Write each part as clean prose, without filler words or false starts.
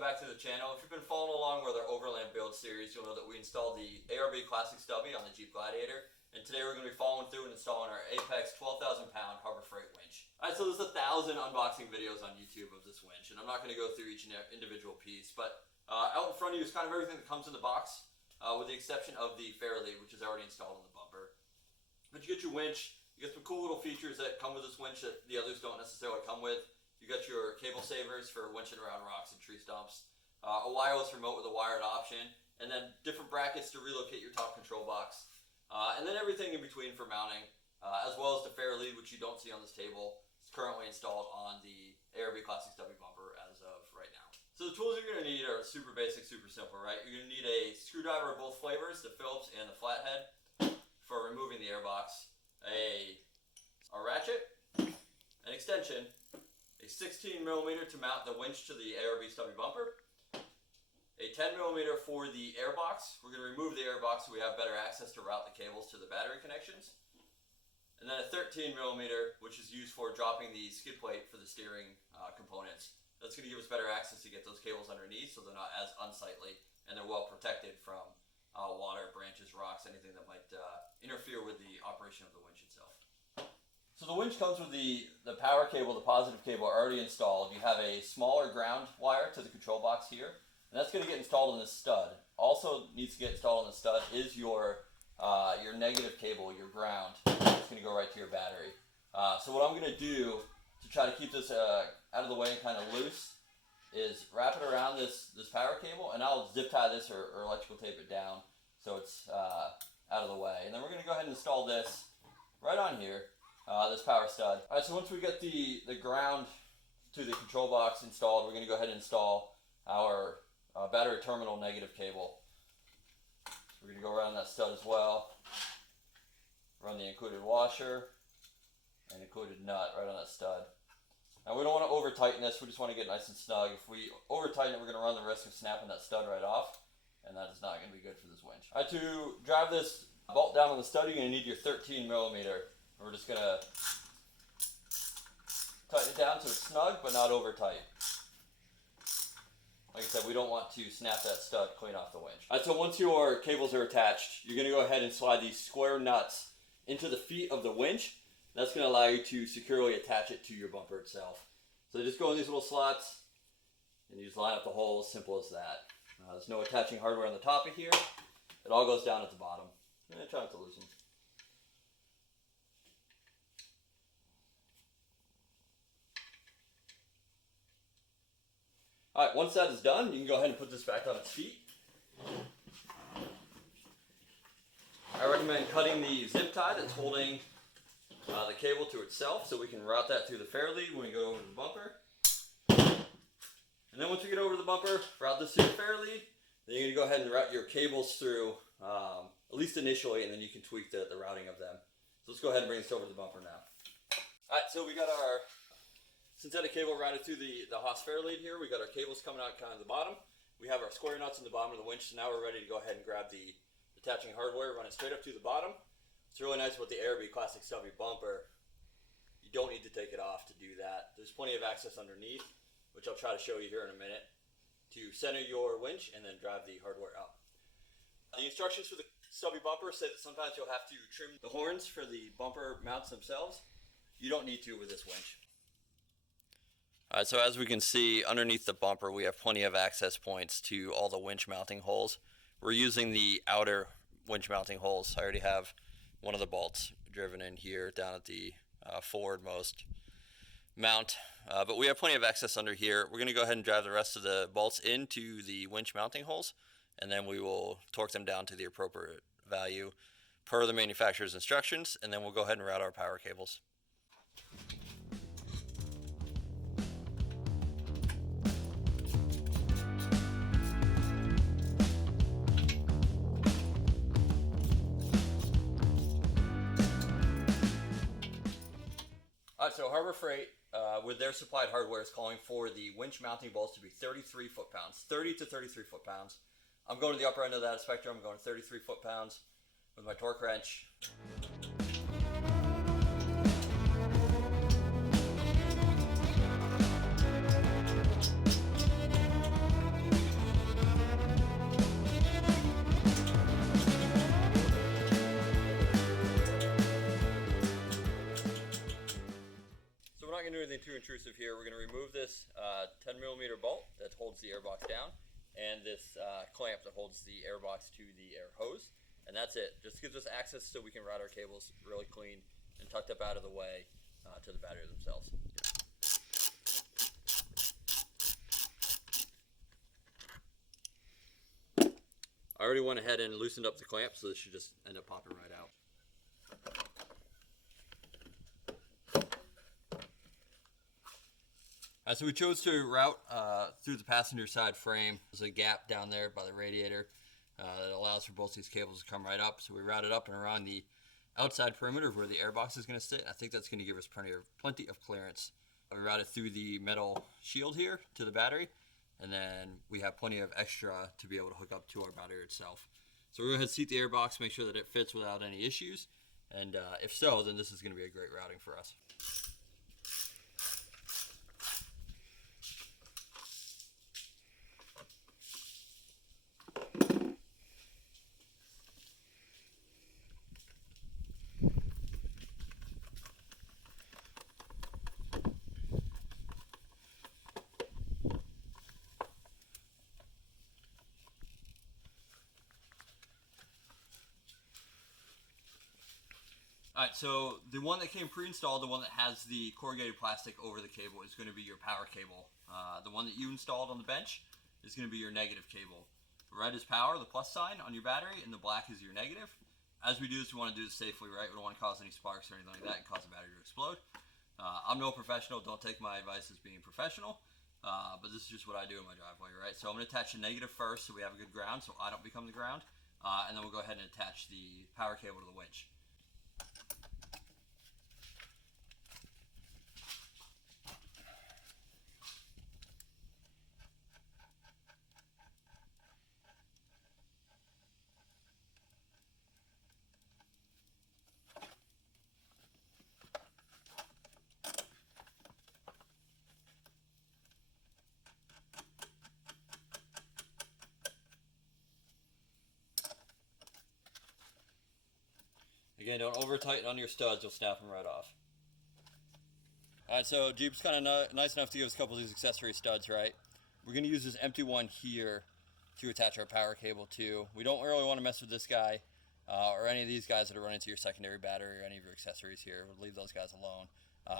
welcome back to the channel. If you've been following along with our Overland Build Series, you'll know that we installed the ARB Classic Stubby on the Jeep Gladiator. And today we're going to be following through and installing our Apex 12,000 pound Harbor Freight winch. Alright, so there's 1,000 unboxing videos on YouTube of this winch, and I'm not going to go through each individual piece, but out in front of you is kind of everything that comes in the box, with the exception of the fairlead, which is already installed on the bumper. But you get your winch, you get some cool little features that come with this winch that the others don't necessarily come with. You got your cable savers for winching around rocks and tree stumps, a wireless remote with a wired option, and then different brackets to relocate your top control box, and then everything in between for mounting, as well as the fairlead, which you don't see on this table. It's currently installed on the ARB Classic Stubby Bumper as of right now. So the tools you're going to need are super basic, super simple, right? You're going to need a screwdriver of both flavors, the Phillips and the flathead, for removing the airbox, a ratchet, an extension, a 16 millimeter to mount the winch to the ARB Stubby Bumper, a 10 millimeter for the airbox. We're going to remove the airbox so we have better access to route the cables to the battery connections, and then a 13 millimeter, which is used for dropping the skid plate for the steering components. That's going to give us better access to get those cables underneath so they're not as unsightly and they're well protected from water, branches, rocks, anything that might interfere with the operation of the winch itself. So the winch comes with the power cable, the positive cable already installed. You have a smaller ground wire to the control box here, and that's going to get installed in this stud. Also needs to get installed in the stud is your negative cable, your ground. It's going to go right to your battery. So what I'm going to do to try to keep this out of the way and kind of loose is wrap it around this power cable, and I'll zip tie this or electrical tape it down so it's out of the way. And then we're going to go ahead and install this right on here. This power stud. Alright, so once we get the ground to the control box installed, we're going to go ahead and install our battery terminal negative cable. So we're going to go around that stud as well, run the included washer and included nut right on that stud. Now we don't want to over tighten this, we just want to get nice and snug. If we over tighten it, we're going to run the risk of snapping that stud right off, and that is not going to be good for this winch. Alright, to drive this bolt down on the stud, you're going to need your 13 millimeter. We're just going to tighten it down so it's snug, but not over tight. Like I said, we don't want to snap that stud clean off the winch. Alright, so once your cables are attached, you're going to go ahead and slide these square nuts into the feet of the winch. That's going to allow you to securely attach it to your bumper itself. So just go in these little slots, and you just line up the holes, simple as that. There's no attaching hardware on the top of here. It all goes down at the bottom. And try not to loosen. Alright, once that is done, you can go ahead and put this back on its feet. I recommend cutting the zip tie that's holding the cable to itself so we can route that through the fairlead when we go over to the bumper. And then once we get over the bumper, route this through the fairlead, then you're going to go ahead and route your cables through, at least initially, and then you can tweak the routing of them. So let's go ahead and bring this over to the bumper now. Alright, so we got our synthetic cable routed through the Haas fairlead here. We got our cables coming out kind of the bottom. We have our square nuts in the bottom of the winch, so now we're ready to go ahead and grab the attaching hardware, run it straight up to the bottom. It's really nice with the ARB Classic Stubby Bumper. You don't need to take it off to do that. There's plenty of access underneath, which I'll try to show you here in a minute, to center your winch and then drive the hardware out. The instructions for the Stubby Bumper say that sometimes you'll have to trim the horns for the bumper mounts themselves. You don't need to with this winch. Alright, so as we can see underneath the bumper, we have plenty of access points to all the winch mounting holes. We're using the outer winch mounting holes. I already have one of the bolts driven in here down at the forwardmost mount, but we have plenty of access under here. We're going to go ahead and drive the rest of the bolts into the winch mounting holes, and then we will torque them down to the appropriate value per the manufacturer's instructions, and then we'll go ahead and route our power cables. Alright, so Harbor Freight, with their supplied hardware, is calling for the winch mounting bolts to be 33 foot-pounds, 30 to 33 foot-pounds. I'm going to the upper end of that spectrum. I'm going 33 foot-pounds with my torque wrench. anything too intrusive here, we're going to remove this 10mm bolt that holds the airbox down, and this clamp that holds the airbox to the air hose, and that's it. Just gives us access so we can route our cables really clean and tucked up out of the way to the battery themselves. I already went ahead and loosened up the clamp, so this should just end up popping right out. So we chose to route through the passenger side frame. There's a gap down there by the radiator that allows for both these cables to come right up. So we routed up and around the outside perimeter of where the airbox is going to sit. I think that's going to give us plenty of clearance. We routed through the metal shield here to the battery, and then we have plenty of extra to be able to hook up to our battery itself. So we're going to go ahead and seat the airbox, make sure that it fits without any issues, and if so, then this is going to be a great routing for us. Alright, so the one that came pre-installed, the one that has the corrugated plastic over the cable, is going to be your power cable. The one that you installed on the bench is going to be your negative cable. The red is power, the plus sign on your battery, and the black is your negative. As we do this, we want to do this safely, right? We don't want to cause any sparks or anything like that and cause the battery to explode. I'm no professional, don't take my advice as being professional, but this is just what I do in my driveway, right? So I'm going to attach the negative first so we have a good ground so I don't become the ground, and then we'll go ahead and attach the power cable to the winch. Again, don't over tighten on your studs, you'll snap them right off. Alright, so Jeep's kind of nice enough to give us a couple of these accessory studs, right? We're going to use this empty one here to attach our power cable to. We don't really want to mess with this guy or any of these guys that are running to your secondary battery or any of your accessories here. We'll leave those guys alone.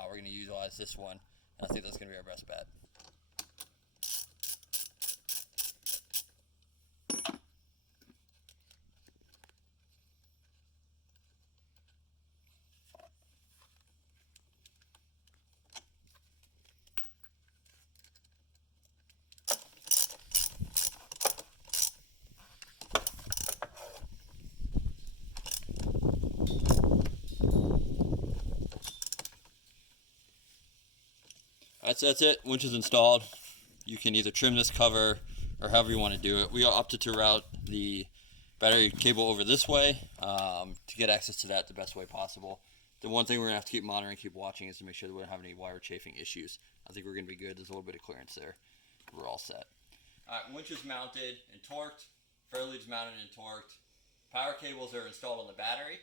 We're going to utilize this one, and I think that's going to be our best bet. Alright, so that's it. Winch is installed. You can either trim this cover or however you want to do it. We opted to route the battery cable over this way to get access to that the best way possible. The one thing we're going to have to keep monitoring, keep watching, is to make sure that we don't have any wire chafing issues. I think we're going to be good. There's a little bit of clearance there. We're all set. Alright, winch is mounted and torqued. Fairlead's mounted and torqued. Power cables are installed on the battery.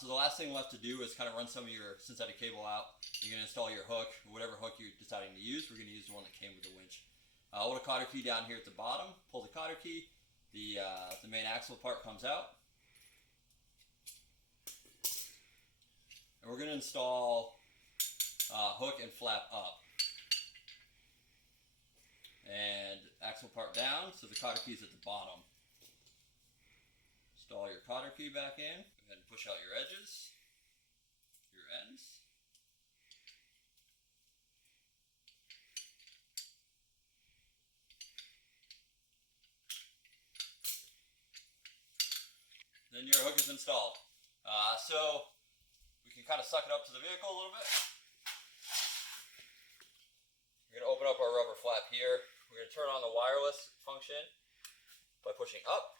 So the last thing left to do is kind of run some of your synthetic cable out. You're going to install your hook, whatever hook you're deciding to use. We're going to use the one that came with the winch. Hold a cotter key down here at the bottom. Pull the cotter key. The main axle part comes out. And we're going to install hook and flap up. And axle part down, so the cotter key is at the bottom. Install your cotter key back in. Go ahead and push out your edges, your ends. Then your hook is installed. So we can kind of suck it up to the vehicle a little bit. We're going to open up our rubber flap here. We're going to turn on the wireless function by pushing up.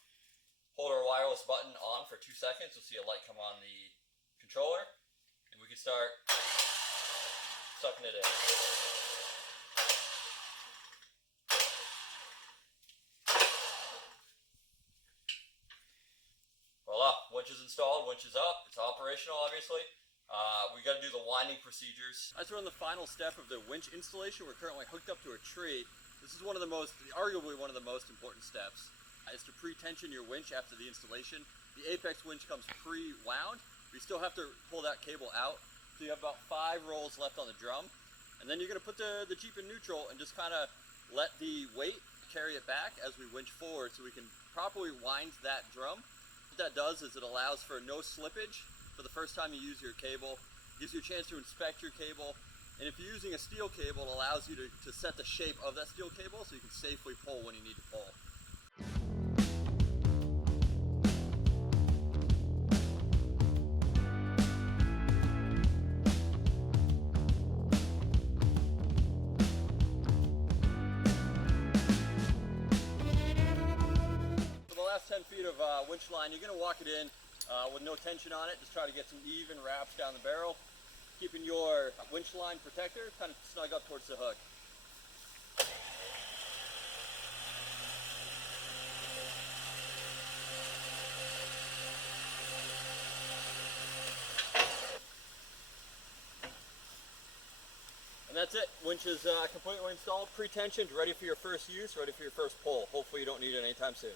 Hold our wireless button on for 2 seconds. You'll see a light come on the controller, and we can start sucking it in. Voila, winch is installed, winch is up. It's operational, obviously. We got to do the winding procedures. As we're on the final step of the winch installation, we're currently hooked up to a tree. This is arguably one of the most important steps, is to pre-tension your winch after the installation. The Apex winch comes pre-wound, but you still have to pull that cable out. So you have about 5 rolls left on the drum. And then you're going to put the Jeep in neutral and just kind of let the weight carry it back as we winch forward so we can properly wind that drum. What that does is it allows for no slippage for the first time you use your cable. It gives you a chance to inspect your cable. And if you're using a steel cable, it allows you to set the shape of that steel cable so you can safely pull when you need to pull. For the last 10 feet of winch line, you're going to walk it in with no tension on it. Just try to get some even wraps down the barrel, keeping your winch line protector kind of snug up towards the hook. And that's it. Winch is completely installed, pre-tensioned, ready for your first use, ready for your first pull. Hopefully you don't need it anytime soon.